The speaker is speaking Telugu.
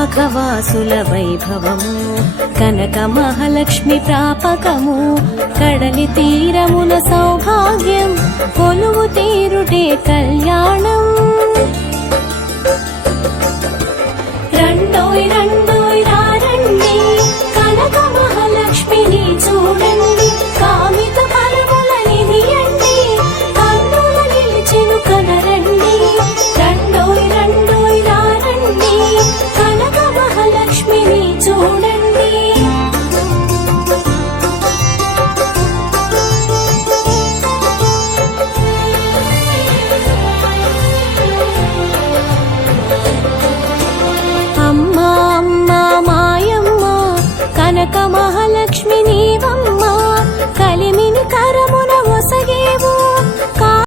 రాఘవాసుల వైభవము కనక మహాలక్ష్మి ప్రాపకము కడలి తీరమున సౌభాగ్యం కొలువు తీరుటే కళ్యాణం రండోయ్ రండోయ్ రారండి కనక మహాలక్ష్మిని చూడండి కామిత ఫలముల నిధియండి కన్నుల నిలిచెను కనరండి రండోయ్ రండోయ్ రారండి కనక మహాలక్ష్మిని చూడండి